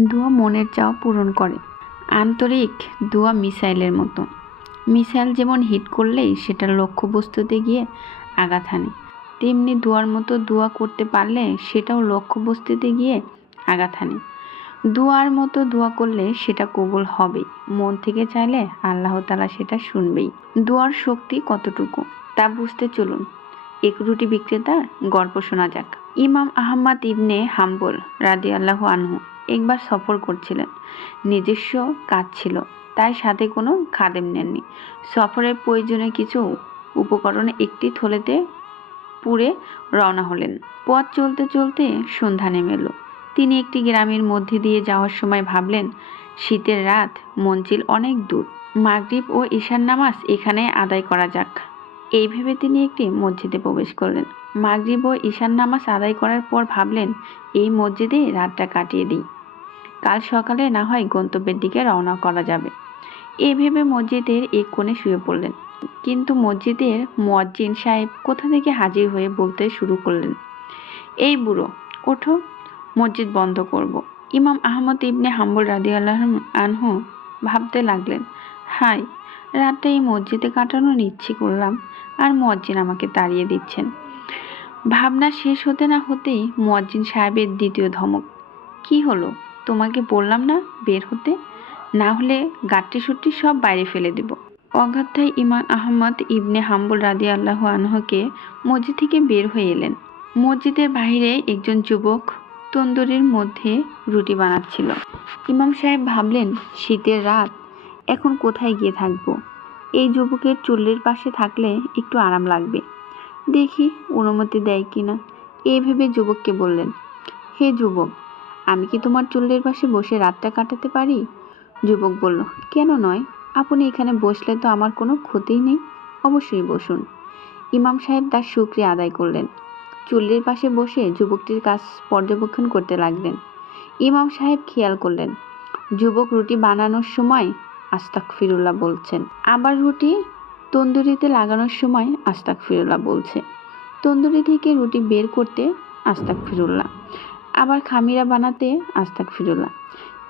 দোয়া মনের চাওয়া পূরণ করে। আন্তরিক দোয়া মিসাইলের মতো। মিসাইল যেমন হিট করলেই সেটার লক্ষ্যবস্তুতে গিয়ে আঘাত হানে। তেমনি দোয়ার মতো দোয়া করতে পারলে সেটাও লক্ষ্যবস্তুতে গিয়ে আঘাত হানে। দোয়ার মতো দোয়া করলে সেটা কবুল হবে। মন থেকে চাইলে আল্লাহ তালা সেটা শুনবেই। দোয়ার শক্তি কতটুকু? তা বুঝতে চলুন। এক রুটি বিক্রেতার গল্প শোনা যাক। ইমাম আহম্মদ ইবনে হাম্বল রাদি আল্লাহ আনহু একবার সফর করছিলেন। নিজস্ব কাজ ছিল, তাই সাথে কোনো খাদেম নেননি। সফরের প্রয়োজনে কিছু উপকরণ একটি থলেতে পুড়ে রওনা হলেন। পথ চলতে চলতে সন্ধ্যা নেমে এলো তিনি একটি গ্রামের মধ্যে দিয়ে যাওয়ার সময় ভাবলেন, শীতের রাত মঞ্জিল অনেক দূর। মাগরিব ও ঈশান নামাজ এখানে আদায় করা যাক। এই ভেবে তিনি একটি মসজিদে প্রবেশ করলেন। মাগরিব ও ঈশান নামাজ আদায় করার পর ভাবলেন, এই মসজিদে রাতটা কাটিয়ে দিই। কাল সকালে না হয় গন্তব্যের দিকে রওনা করা যাবে। এই ভেবে মসজিদের এক কোণে শুয়ে পড়লেন। কিন্তু মসজিদের মুয়াজ্জিন সাহেব কোথা থেকে হাজির হয়ে বলতে শুরু করলেন, এই বুড়ো, ওঠো, মসজিদ বন্ধ করব। ইমাম আহমদ ইবনে হাম্বুল রাদি আল্লাহ আনহু ভাবতে লাগলেন হাই রাতটা এই মসজিদে কাটানোর ইচ্ছে করলাম, আর মুয়াজ্জিন আমাকে তাড়িয়ে দিচ্ছেন। ভাবনা শেষ হতে না হতেই মুয়াজ্জিন সাহেবের দ্বিতীয় ধমক, কি হলো? তোমাকে বললাম না বের হতে? না হলে গাট্টি সুট্টি সব বাইরে ফেলে দেব। অগাধ্যায় ইমাম আহমদ ইবনে হাম্বুল রাদি আল্লাহ আনহকে মসজিদ থেকে বের হয়ে এলেন। মসজিদের বাইরে একজন যুবক তন্দুরির মধ্যে রুটি বানাচ্ছিল। ইমাম সাহেব ভাবলেন, শীতের রাত, এখন কোথায় গিয়ে থাকব? এই যুবকের চুল্লির পাশে থাকলে একটু আরাম লাগবে। দেখি অনুমতি দেয় কিনা। এই ভেবে যুবককে বললেন, হে যুবক আমি কি তোমার চুল্লির পাশে বসে রাতটা কাটাতে পারি? যুবক বলল, কেন নয়। আপনি এখানে বসলে তো আমার কোনো ক্ষতিই নেই। অবশ্যই বসুন। ইমাম সাহেব তার শুক্রিয়া আদায় করলেন। চুল্লির পাশে বসে যুবকটির কাজ পর্যবেক্ষণ করতে লাগলেন। ইমাম সাহেব খেয়াল করলেন, যুবক রুটি বানানোর সময় আস্তাক ফিরুল্লাহ বলছেন। আবার রুটি তন্দুরিতে লাগানোর সময় আস্তাক ফিরুল্লাহ বলছে। তন্দুরি থেকে রুটি বের করতে আস্তাক ফিরুল্লাহ আবার খামিরা বানাতে আস্তাক ফিরুল্লাহ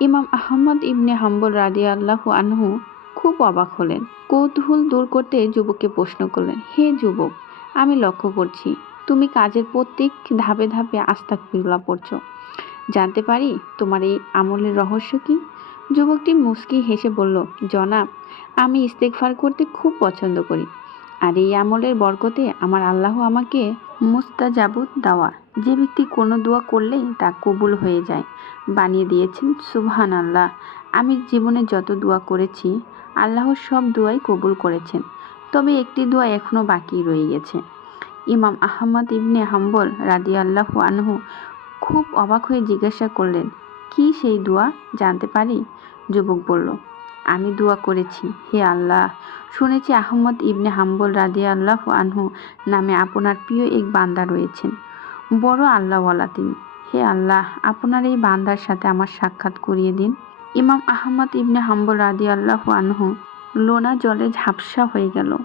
ইমাম আহমদ ইবনে হাম্বল রাদি আল্লাহু আনহু খুব অবাক হলেন। কৌতূহল দূর করতে যুবককে প্রশ্ন করলেন, হে যুবক, আমি লক্ষ্য করছি, তুমি কাজের প্রত্যেক ধাপে ধাপে আস্তাক ফিরুল্লাহ পড়ছো। জানতে পারি তোমার এই আমলের রহস্য কি? যুবকটি মুস্কি হেসে বলল, জনাব, আমি ইস্তেকফার করতে খুব পছন্দ করি। আর এই আমলের বরকতে আমার আল্লাহ আমাকে মুস্তাজাবুত দেওয়া। যে ব্যক্তি কোনো দোয়া করলেই তা কবুল হয়ে যায়। বানিয়ে দিয়েছেন সুবহান আল্লাহ আমি জীবনে যত দোয়া করেছি, আল্লাহ সব দোয়াই কবুল করেছেন। তবে একটি দোয়া এখনও বাকি রয়ে গেছে। ইমাম আহমদ ইবনে হাম্বল রাদি আল্লাহ আনহু খুব অবাক হয়ে জিজ্ঞাসা করলেন, কি সেই দোয়া? জানতে পারি? যুবক বলল আমি দোয়া করেছি। হে আল্লাহ, শুনেছি আহমদ ইবনে হাম্বল রাদি আল্লাহ আনহু নামে আপনার প্রিয় এক বান্দা রয়েছেন। বড় আল্লাহওয়ালা তিনি। হে আল্লাহ, আপনার এই বান্দার সাথে আমার সাক্ষাৎ করিয়ে দিন। ইমাম আহমদ ইবনে হাম্বল রাদি আল্লাহ আনহু লোনা জলে ঝাপসা হয়ে গেল।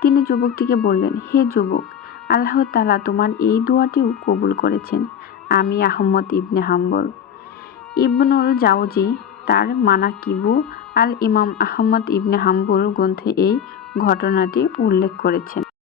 তিনি যুবকটিকে বললেন, হে যুবক, আল্লাহ তালা তোমার এই দোয়াটিও কবুল করেছেন। আমি আহম্মদ ইবনে হাম্বল। ইবনুল জাউজি তার মানা মানাকিবু আল ইমাম আহমদ ইবনে হাম্বুল গ্রন্থে এই ঘটনাটি উল্লেখ করেছেন।